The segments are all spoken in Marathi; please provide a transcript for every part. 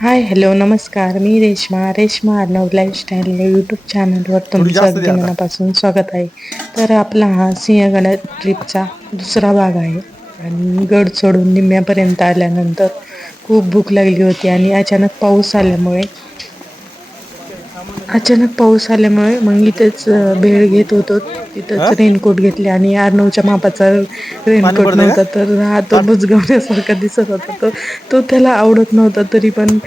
हाय हॅलो नमस्कार. मी रेश्मा रेश्मा अर्णव लाईफस्टाईल या यूट्यूब चॅनलवर तुमचं अगदी. मनापासून स्वागत आहे. तर आपला हा सिंहगड ट्रिपचा दुसरा भाग आहे. आणि गड सोडून निम्म्यापर्यंत आल्यानंतर खूप भूक लागली होती आणि अचानक पाऊस आल्यामुळे अचानक पाऊस आल्यामुळे मग इथेच भेळ घेत होतो. तिथंच? रेनकोट घेतले आणि अर्णवच्या मापाचा रेनकोट नव्हता तर हा तो बुजगावण्यासारखा दिसत होता. तो तो त्याला आवडत नव्हता तरी पण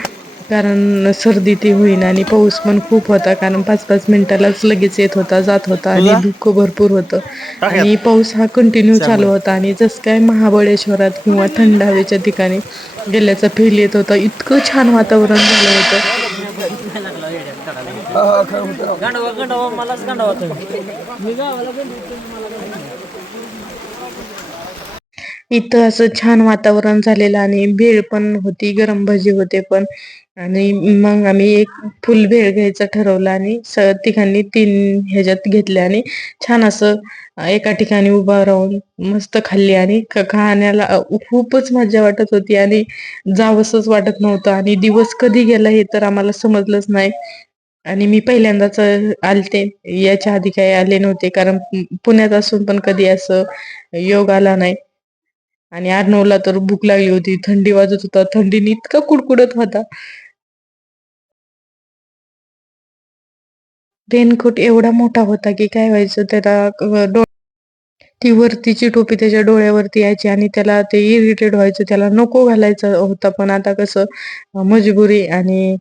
कारण सर्दी ती होईना आणि पाऊस पण खूप होता. कारण पाच पाच मिनिटालाच लगेच येत होता जात होता आणि धुकं भरपूर होतं. आणि पाऊस हा कंटिन्यू चालू होता आणि जस काय महाबळेश्वरात किंवा थंड हवेच्या ठिकाणी गेल्याचा फील येत होता. इतकं छान वातावरण झालं होतं. गांडवा गांडवा मलाच गांडवा मी गावाला इथं असं छान वातावरण झालेलं आणि भेळ पण होती गरम भजी होते पण. आणि मग आम्ही एक फुल भेळ घ्यायचं ठरवलं आणि स तिघांनी तीन ह्याच्यात घेतल्या आणि छान असं एका ठिकाणी उभा राहून मस्त खाल्ली आणि खाण्याला खूपच मज्जा वाटत होती आणि जावंसच वाटत नव्हतं आणि दिवस कधी गेला हे तर आम्हाला समजलंच नाही. आणि मी पहिल्यांदाच आलते. याच्या आधी काही आले नव्हते कारण पुण्यात असून पण कधी असं योग आला नाही. आणि अर्णवला तर भूक लागली होती थंडी वाजत होता थंडीने इतका कुडकुडत होता. रेनकोट एवढा मोठा होता की काय व्हायचं त्याला ती वरतीची टोपी त्याच्या डोळ्यावरती यायची आणि त्याला ते इरिटेट व्हायचं त्याला नको घालायचं होता. पण आता कसं मजबुरी आणि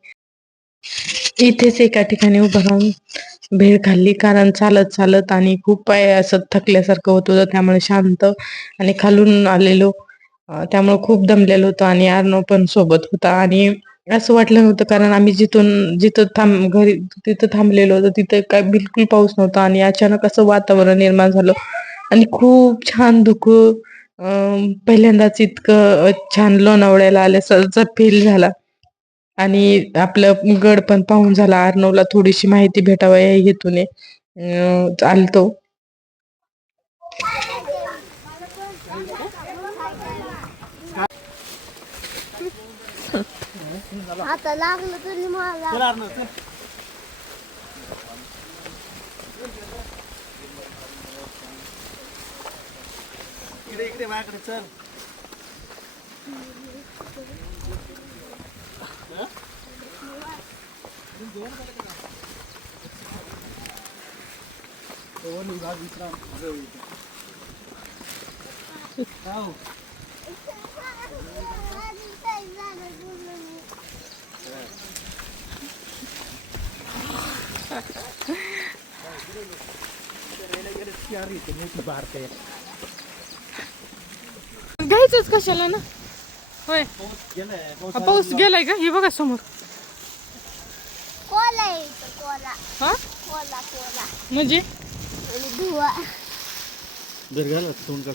इथेच एका ठिकाणी उभं राहून भेळ खाल्ली. कारण चालत चालत आणि खूप पाय असं थकल्यासारखं होत होतं. त्यामुळे शांत आणि खालून आलेलो. त्यामुळे खूप दमलेलो होतो आणि अर्णव पण सोबत होता. आणि असं वाटलं नव्हतं कारण आम्ही जिथून जिथं थांब घरी तिथं थांबलेलो होतो तिथं काय बिलकुल पाऊस नव्हता. आणि अचानक असं वातावरण निर्माण झालं. आणि खूप छान धुक पहिल्यांदाच इतकं छान लोणावळ्याला आल्याचा फील झाला. आणि आपलं गड पण पाहून झाला. अर्णवला थोडीशी माहिती भेटावी या हेतूने. चालतो. आता लागलं तरी मला. इकडे इकडे माझ्याकडे चल. घ्यायचंच कशाला ना? होय. पाऊस गेलाय का? हे बघा समोर कोला येतो कोला हा कोला कोला म्हणजे? आणि धुवा. दर घाला तोंड काढ.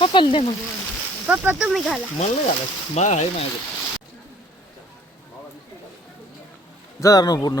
पप्पाला दे मग. पप्पा तुम्ही घाला. मला नाही घाला मा आहे माझ्याकडे. जा ना पूर्ण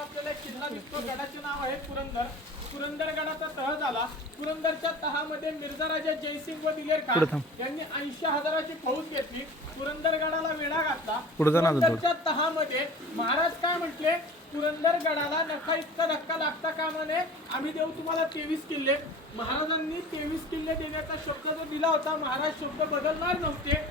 आपल्याला एक किल्ला दिसतो गडाचे नाव आहे पुरंदर. पुरंदर गडाचा तह झाला. पुरंदरच्या तहामध्ये मिर्झा राजा जयसिंग व दिलेर खान यांनी ऐंशी हजाराची फौज घेतली. पुरंदर गडाला वेढा घातला. पुरंदरच्या तहामध्ये महाराज काय म्हटले? पुरंदर गडाला नका इतका धक्का लागता कामा नये. आम्ही देऊ तुम्हाला तेवीस किल्ले. महाराजांनी तेवीस किल्ले देण्याचा शब्द जो दिला होता महाराज शब्द बदलणार नव्हते.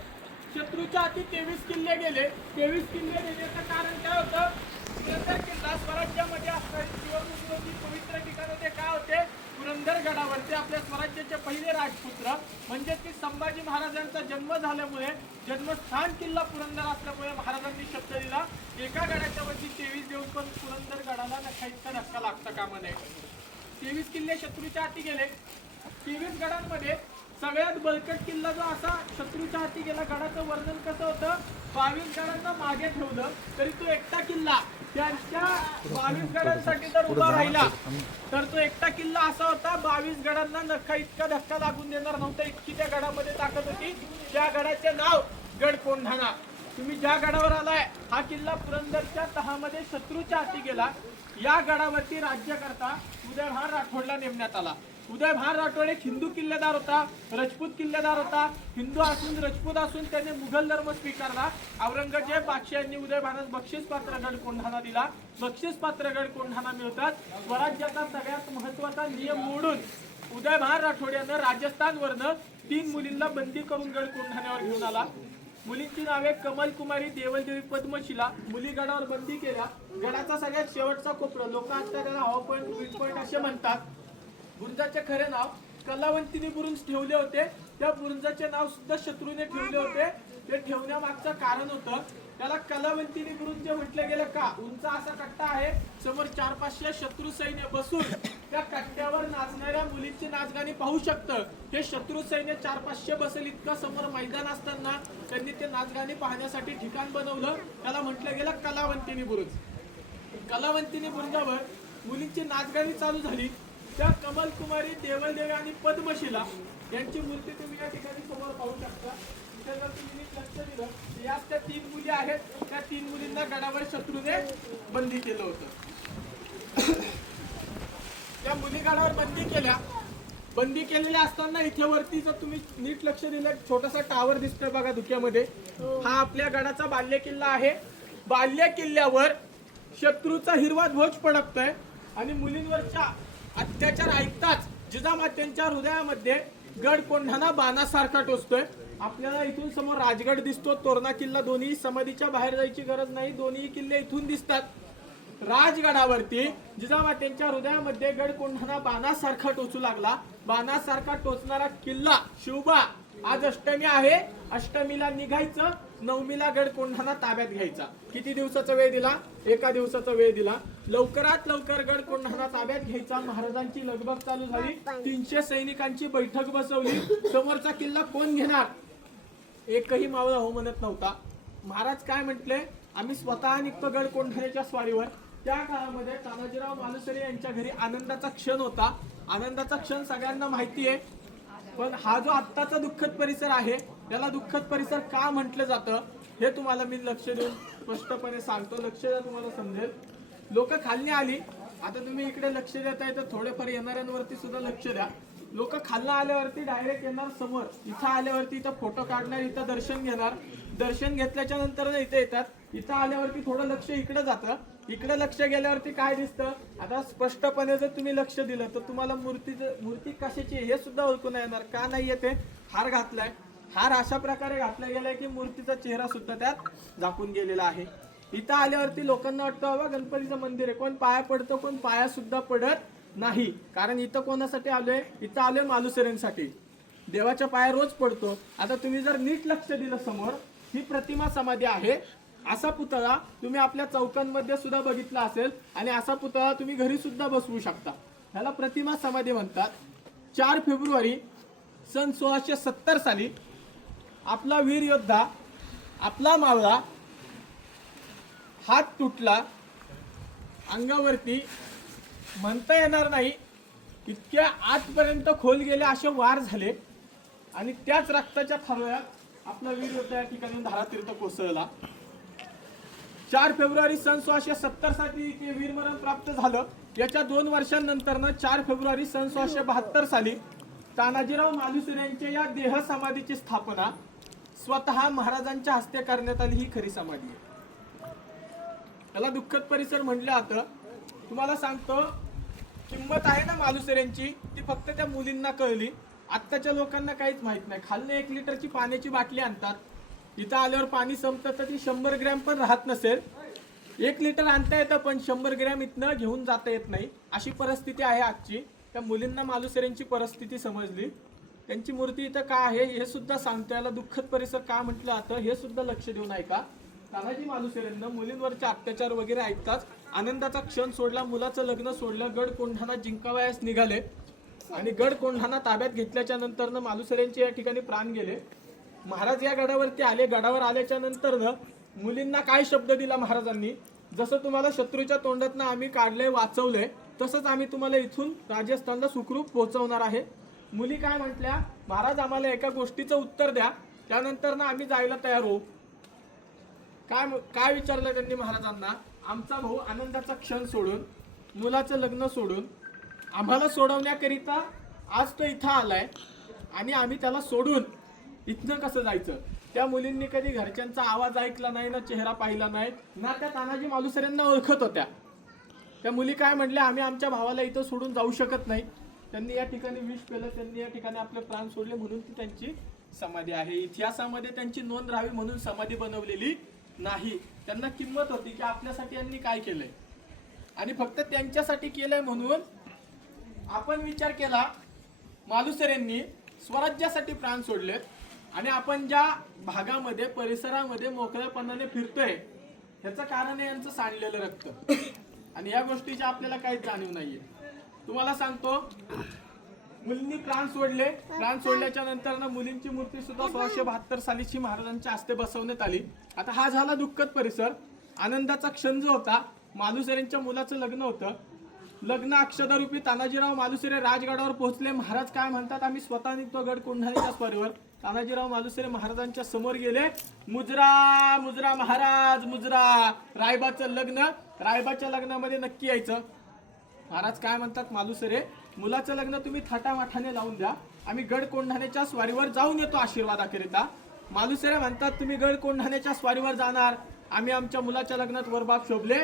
शत्रूच्या हाती तेवीस किल्ले गेले. तेवीस किल्ले देण्याचं कारण काय होतं? पुरंदर किल्ला स्वराज्यामध्ये असणारी पवित्र ठिकाण होते काय होते? पुरंदर आपल्या स्वराज्याचे पहिले राजपुत्र म्हणजे की संभाजी महाराजांचा जन्म झाल्यामुळे जन्मस्थान किल्ला पुरंदर असल्यामुळे महाराजांनी शब्द दिला. एका गडाच्या वरती तेवीस देऊन पण पुरंदर गडाला नखाईचा धक्का लागता कामा नये. तेवीस किल्ले शत्रूच्या हाती गेले. तेवीस गडांमध्ये सगळ्यात बळकट किल्ला जो असा शत्रूच्या हाती गेला. गडाचं वर्णन कसं होतं? बावीस गडांना मागे ठेवलं तरी तो एकटा किल्ला. त्यांच्या बावीस गडांसाठी जर उभा राहिला तर तो एकटा किल्ला असा होता बावीस गडांना नक्का इतका धक्का लागून देणार नव्हता इतकी त्या गडामध्ये ताकद होती. त्या गडाचे नाव गड कोंढाणा तुम्ही ज्या गडावर आलाय हा किल्ला पुरंदरच्या तहामध्ये शत्रूच्या हाती गेला. या गडावरती राज्य करता उदयहार राठोडला नेमण्यात आला. उदयभान राठोड एक हिंदू किल्लेदार होता राजपूत किल्लेदार होता. हिंदू असून राजपूत असून त्याने मुघल धर्म स्वीकारला. औरंगजेब बादशाह उदय भानास बक्षीस पात्रगड कोंढाणा दिला. बक्षीस पात्रगड कोंढाणा मिळतात. स्वराज्याचा सगळ्यात महत्त्वाचा नियम मोडून उदयभान राठोड यानं राजस्थानवरनं तीन मुलींना बंदी करून गड कोंढाण्यावर घेऊन आला. मुलींची नावे कमल कुमारी देवलदेवी पद्मशिला. मुली गडावर बंदी केल्या. गडाचा सगळ्यात शेवटचा कोपरा लोक आता त्याला हॉ पॉईंट पॉईंट असे म्हणतात. बुरुजाचे खरे नाव कलावंतीने बुरुंज ठेवले होते. त्या बुरुजाचे नाव सुद्धा शत्रूने ठेवले होते. ते ठेवण्यामागचं कारण होतं. त्याला कलावंतीने बुरुंज जे म्हटलं गेलं का? उंच असा कट्टा आहे. समोर चार पाचशे शत्रू सैन्य बसून त्या कट्ट्यावर नाचणाऱ्या मुलींची नाचगाणी पाहू शकतं. हे शत्रू सैन्य चार पाचशे बसेल इतकं समोर मैदान असताना त्यांनी ते नाचगाणी पाहण्यासाठी ठिकाण बनवलं. त्याला म्हटलं गेलं कलावंतीनी बुरुंज. कलावंतीनी बुरुंजावर मुलींची नाचगाणी चालू झाली. त्या कमल कुमारी देवलदेवी आणि पद्मशिला यांची मूर्ती तुम्ही या ठिकाणी समोर पाहू शकता. जर तुम्ही लक्ष दिलं याच त्या तीन मुली आहेत. त्या तीन मुलींना गडावर शत्रूने बंदी केलं होतं. त्या मुली गडावर बंदी केल्या. बंदी केलेल्या असताना इथे वरती जर तुम्ही नीट लक्ष दिलं छोटासा टावर दिसतोय बघा धुक्यामध्ये. हा. आपल्या गडाचा बाल्य किल्ला आहे. बाल्य किल्ल्यावर शत्रूचा हिरवा ध्वज फडकतोय आणि मुलींवरच्या अत्याचार ऐकताच जिजामात्यांच्या हृदयामध्ये गड कोंढाना बाणासारखा टोचतोय. आपल्याला इथून समोर राजगड दिसतो तोरणा किल्ला दोन्ही समाधीच्या बाहेर जायची गरज नाही दोन्ही किल्ले इथून दिसतात. राजगडावरती जिजामात्यांच्या हृदयामध्ये गड कोंढाना बाणासारखा टोचू लागला. बाणासारखा टोचणारा किल्ला शिवबा आज अष्टमी आहे. अष्टमीला निघायचं नवमीला गड कोंढाना ताब्यात घ्यायचा. किती दिवसाचा वेळ दिला? एका दिवसाचा वेळ दिला. लवकरात लवकर गड कोंढाणा ताब्यात घ्यायचा. महाराजांची लगबग चालू झाली. तीनशे सैनिकांची बैठक बसवली. समोरचा किल्ला कोण घेणार? एकही मावळा हो म्हणत नव्हता. महाराज काय म्हटले? आम्ही स्वतः निघतो गड कोंढाण्याच्या स्वारीवर. त्या काळामध्ये तानाजीराव मालुसरे यांच्या घरी आनंदाचा क्षण होता. आनंदाचा क्षण सगळ्यांना माहिती आहे. पण हा जो आत्ताचा दुःखद परिसर आहे त्याला दुःखद परिसर का म्हटलं जातं? हे तुम्हाला मी लक्ष देऊन स्पष्टपणे सांगतो. लक्ष द्या तुम्हाला समजेल. लोक खालने आली. आता तुम्ही इकडे लक्ष देताय तर थोडेफार येणाऱ्यांवरती सुद्धा लक्ष द्या. लोक खालनं आल्यावरती डायरेक्ट येणार समोर. इथं आल्यावरती इथं फोटो काढणार इथं दर्शन घेणार. दर्शन घेतल्याच्या नंतर इथे येतात. इथं आल्यावरती थोडं लक्ष इकडे जातं. इकडे लक्ष गेल्यावरती काय दिसतं? आता स्पष्टपणे जर तुम्ही लक्ष दिलं तर तुम्हाला मूर्तीचं मूर्ती कशाची हे सुद्धा ओळखून येणार. का नाही येते? हार घातलाय. हार अशा प्रकारे घातला गेलाय की मूर्तीचा चेहरा सुद्धा त्यात झाकून गेलेला आहे. इथं आल्यावरती लोकांना वाटतं बाबा गणपतीचं मंदिर आहे. कोण पाया पडतो कोण पाया सुद्धा पडत नाही. कारण इथं कोणासाठी आलोय? इथं आलोय मालुसरेंसाठी देवाच्या पाया रोज पडतो. आता तुम्ही जर नीट लक्ष दिलं समोर ही प्रतिमा समाधी आहे. असा पुतळा तुम्ही आपल्या चौकांमध्ये सुद्धा बघितला असेल आणि असा पुतळा तुम्ही घरी सुद्धा बसवू शकता. ह्याला प्रतिमा समाधी म्हणतात. चार फेब्रुवारी सन सोळाशे सत्तर साली आपला वीर योद्धा आपला मावळा हात तुटला अंगावरती म्हणता येणार नाही इतक्या आतपर्यंत खोल गेले असे वार झाले. आणि त्याच रक्ताच्या थरव्यात आपला वीर योद्धा या ठिकाणी धारातीर्थ कोसळला. चार फेब्रुवारी सन सोळाशे सत्तर साली ते वीरमरण प्राप्त झालं. याच्या दोन वर्षांनंतर चार फेब्रुवारी सन सोळाशे बहात्तर साली तानाजीराव मालुसरे यांच्या या देह समाधीची स्थापना स्वतः महाराजांच्या हस्ते करण्यात आली ही खरी समाधी आहे. त्याला दुःखद परिसर म्हटलं जातं तुम्हाला सांगतो किंमत आहे ना मालुसऱ्यांची ती फक्त त्या मुलींना कळली. आत्ताच्या लोकांना काहीच माहीत नाही. खालनं एक लिटरची पाण्याची बाटली आणतात. इथं आल्यावर पाणी संपतं तर ती शंभर ग्रॅम पण राहत नसेल. एक लिटर आणता येतं पण शंभर ग्रॅम इथनं घेऊन जाता येत नाही. अशी परिस्थिती आहे आजची. त्या मुलींना मालुसरेंची परिस्थिती समजली. त्यांची मूर्ती इथं का आहे हे सुद्धा सांगतो. याला दुःखद परिसर का म्हटलं जातं हे सुद्धा लक्ष देऊन ऐका तानाजी मालुसरेंना मुलींवरचे अत्याचार वगैरे ऐकताच आनंदाचा क्षण सोडला मुलाचं लग्न सोडलं गड कोंढाणा जिंकावयास निघाले. आणि गड कोंढाणा ताब्यात घेतल्याच्या नंतरनं मालुसरेंचे या ठिकाणी प्राण गेले. महाराज या गडावरती आले गडावर आल्याच्या नंतरनं मुलींना काय शब्द दिला महाराजांनी? जसं तुम्हाला शत्रूच्या तोंडातनं आम्ही काढले वाचवले तसंच आम्ही तुम्हाला इथून राजस्थानला सुखरूप पोहोचवणार आहे. मुली काय म्हटल्या? महाराज आम्हाला एका गोष्टीचं उत्तर द्या. त्यानंतर ना आम्ही जायला तयार होऊ. काय काय विचारलं त्यांनी महाराजांना? आमचा भाऊ आनंदाचा क्षण सोडून मुलाचं लग्न सोडून आम्हाला सोडवण्याकरिता आज तो इथं आलाय आणि आम्ही त्याला सोडून इथनं कसं जायचं? त्या मुलींनी कधी घरच्यांचा आवाज ऐकला नाही ना चेहरा पाहिला नाही ना त्या तानाजी मालुसऱ्यांना ओळखत होत्या. त्या मुली काय म्हटल्या आम्ही आमच्या भावाला इथं सोडून जाऊ शकत नाही. त्यांनी या ठिकाणी विष केलं त्यांनी या ठिकाणी आपले प्राण सोडले म्हणून ती त्यांची समाधी आहे. इतिहासामध्ये त्यांची नोंद राहावी म्हणून समाधी बनवलेली नाही. त्यांना किंमत होती की आपल्यासाठी यांनी काय केलंय. आणि फक्त त्यांच्यासाठी केलंय म्हणून आपण विचार केला मालुसर यांनी स्वराज्यासाठी प्राण सोडलेत. आणि आपण ज्या भागामध्ये परिसरामध्ये मोकळ्यापणाने फिरतोय ह्याचं कारण आहे यांचं सांडलेलं रक्त. आणि या गोष्टीची आपल्याला काहीच जाणीव नाहीये. तुम्हाला सांगतो मुलींनी प्राण सोडले. प्राण सोडल्याच्या नंतर ना मुलींची मूर्ती सुद्धा सोळाशे बहात्तर सालीची महाराजांच्या हस्ते बसवण्यात आली. आता हा झाला दुःखद परिसर. आनंदाचा क्षण जो होता मालुसरेंच्या मुलाचं लग्न होतं. लग्न अक्षदारूपी तानाजीराव मालुसरे राजगडावर पोहोचले. महाराज काय म्हणतात आम्ही स्वतः निघतो गड कोंढाण्याच्या स्वारीवर. तानाजीराव मालुसरे महाराजांच्या समोर गेले. मुजरा मुजरा महाराज मुजरा. रायबाचं लग्न. रायबाच्या लग्नामध्ये नक्की यायचं. महाराज काय म्हणतात मालुसरे मुलाचं लग्न तुम्ही थाटामाठाने लावून द्या. आम्ही गड कोंढाण्याच्या स्वारीवर जाऊन येतो आशीर्वादाकरिता. मालुसरे म्हणतात तुम्ही गड कोंढाण्याच्या स्वारीवर जाणार. आम्ही आमच्या मुलाच्या लग्नात वरबाब शोभले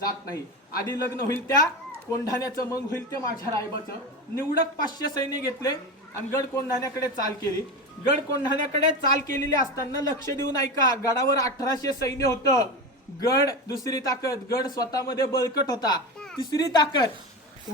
जात नाही. आधी लग्न होईल त्या कोंढाण्याचं मग होईल ते माझ्या रायबाचं. निवडक पाचशे सैन्य घेतले आणि गड कोंढाण्याकडे चाल केली. गड कोंढाण्याकडे चाल केलेली असताना लक्ष देऊन ऐका गडावर अठराशे सैन्य होतं. गड दुसरी ताकद गड स्वतःमध्ये बळकट होता. तिसरी ताकद.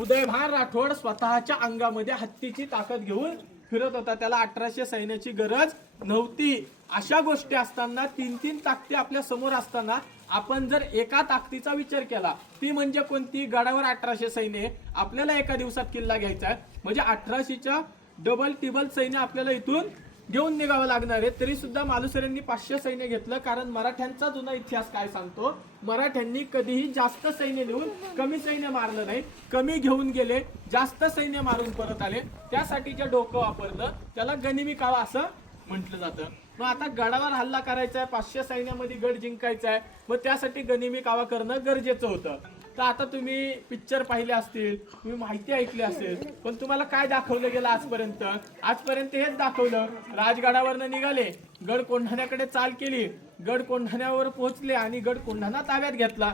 उदयभान राठोड स्वतःच्या अंगामध्ये हत्तीची ताकद घेऊन फिरत होता. त्याला अठराशे सैन्याची गरज नव्हती. अशा गोष्टी असताना तीन तीन ताकदी आपल्यासमोर असताना आपण जर एका ताकदीचा विचार केला ती म्हणजे कोणती? गडावर अठराशे सैन्य आपल्याला एका दिवसात किल्ला घ्यायचा आहे. म्हणजे अठराशेच्या डबल टिबल सैन्य आपल्याला इथून घेऊन निघावं लागणार आहे. तरी सुद्धा मालुसरेंनी पाचशे सैन्य घेतलं. कारण मराठ्यांचा जुना इतिहास काय सांगतो? मराठ्यांनी कधीही जास्त सैन्य नेऊन कमी सैन्य मारलं नाही. कमी घेऊन गेले जास्त सैन्य मारून परत आले. त्यासाठी जे डोकं वापरलं त्याला गनिमी कावा असं म्हटलं जातं. मग आता गडावर हल्ला करायचा आहे पाचशे सैन्यामध्ये गड जिंकायचा आहे मग त्यासाठी गनिमी कावा करणं गरजेचं होतं. तर आता तुम्ही पिक्चर पाहिले असतील तुम्ही माहिती ऐकली असेल पण तुम्हाला काय दाखवलं गेलं आजपर्यंत? आजपर्यंत हेच दाखवलं राजगडावरनं निघाले गड कोंढाण्याकडे चाल केली गड कोंढाण्यावर पोहोचले आणि गड कोंढाणा ताब्यात घेतला.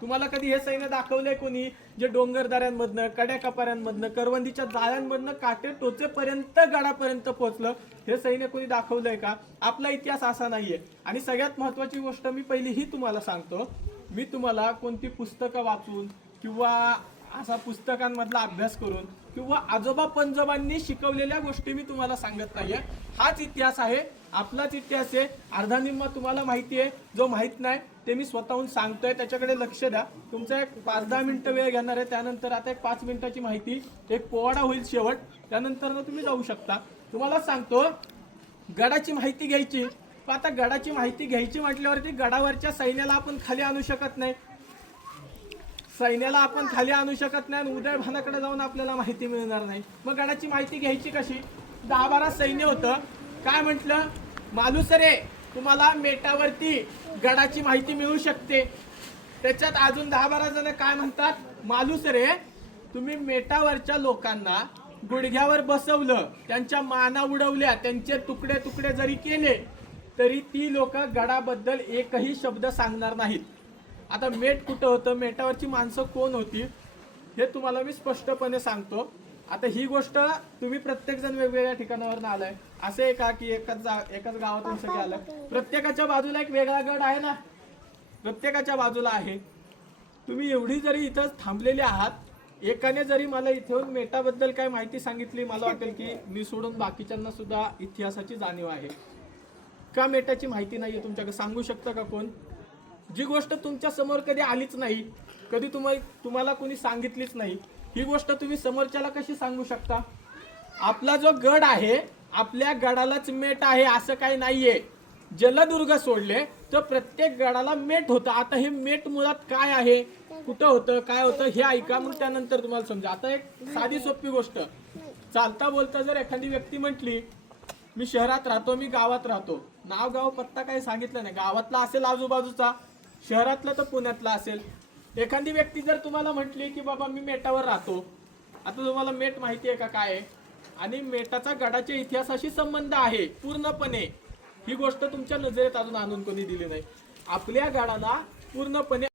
तुम्हाला कधी हे सैन्य दाखवलंय कोणी? जे डोंगरदाऱ्यांमधनं कड्या कपाऱ्यांमधनं करवंदीच्या जाळ्यांमधनं काटे टोचेपर्यंत गडापर्यंत पोहोचलं? हे सैन्य कोणी दाखवलंय का? आपला इतिहास असा नाहीये. आणि सगळ्यात महत्वाची गोष्ट मी पहिली ही तुम्हाला सांगतो. मी तुम्हाला कोणती पुस्तकं वाचून किंवा असा पुस्तकांमधला अभ्यास करून किंवा आजोबा पंजोबांनी शिकवलेल्या गोष्टी मी तुम्हाला सांगत नाही आहे हाच इतिहास आहे. आपलाच इतिहास आहे. अर्धा निम्मा तुम्हाला माहिती आहे. जो माहीत नाही ते मी स्वतःहून सांगतोय. त्याच्याकडे लक्ष द्या. तुमचा एक पाच दहा मिनटं वेळ घेणार आहे. त्यानंतर आता एक पाच मिनिटाची माहिती एक पोवाडा होईल शेवट. त्यानंतर तुम्ही जाऊ शकता. तुम्हाला सांगतो गडाची माहिती घ्यायची. पण आता गडाची माहिती घ्यायची म्हटल्यावरती गडावरच्या सैन्याला आपण खाली आणू शकत नाही. सैन्याला आपण खाली आणू शकत नाही आणि उदयभानाकडे जाऊन आपल्याला माहिती मिळणार नाही. मग गडाची माहिती घ्यायची कशी? दहा बारा सैन्य होतं. काय म्हटलं? मालुसरे तुम्हाला मेटावरती गडाची माहिती मिळू शकते. त्याच्यात अजून दहा बारा जण काय म्हणतात? मालुसरे तुम्ही मेटावरच्या लोकांना गुडघ्यावर बसवलं त्यांच्या माना उडवल्या त्यांचे तुकडे तुकडे जरी केले तरी ती लोक गडाबद्दल एकही शब्द सांगणार नाहीत. आता मेट कुठं होतं? मेटावरची माणसं कोण होती? हे तुम्हाला मी स्पष्टपणे सांगतो. आता ही गोष्ट तुम्ही प्रत्येक जण वेगवेगळ्या ठिकाणावर आलाय. असं आहे का की एकाच जा- एकाच गावातून सगळे आलं प्रत्येकाच्या बाजूला एक वेगळा गड आहे ना? प्रत्येकाच्या बाजूला आहे. तुम्ही एवढी जरी इथं थांबलेले आहात एकाने जरी मला इथे मेटाबद्दल काय माहिती सांगितली मला वाटेल की मी सोडून बाकीच्यांना सुद्धा इतिहासाची जाणीव आहे. का मेटाची माहिती नाहीये? तुमच्याकडे सांगू शकता का कोण? जी गोष्ट तुमच्यासमोर कधी आलीच नाही कधी तुम्हाला तुम्हाला कोणी सांगितलीच नाही ही गोष्ट तुम्ही समोरच्याला कशी सांगू शकता? आपला जो गड आहे आपल्या गडालाच मेट आहे असं काही नाहीये. जलदुर्ग सोडले तर प्रत्येक गडाला मेट होतं. आता हे मेट मुळात काय आहे? कुठं होतं? काय होतं? हे ऐका मग त्यानंतर तुम्हाला समजा. आता एक साधी सोपी गोष्ट. चालता बोलता जर एखादी व्यक्ती म्हटली मी शहरात राहतो मी गावात राहतो. नाव गाव पत्ता काही सांगितलं नाही. गावातला असेल आजूबाजूचा शहरातला तर पुण्यातला असेल. एखादी व्यक्ती जर तुम्हाला म्हटली की बाबा मी मेटावर राहतो आता तुम्हाला मेट माहिती आहे का काय आहे? आणि मेटाचा गडाच्या इतिहासाशी संबंध आहे पूर्णपणे. ही गोष्ट तुमच्या नजरेत अजून आणून कोणी दिली नाही. आपल्या गडाला पूर्णपणे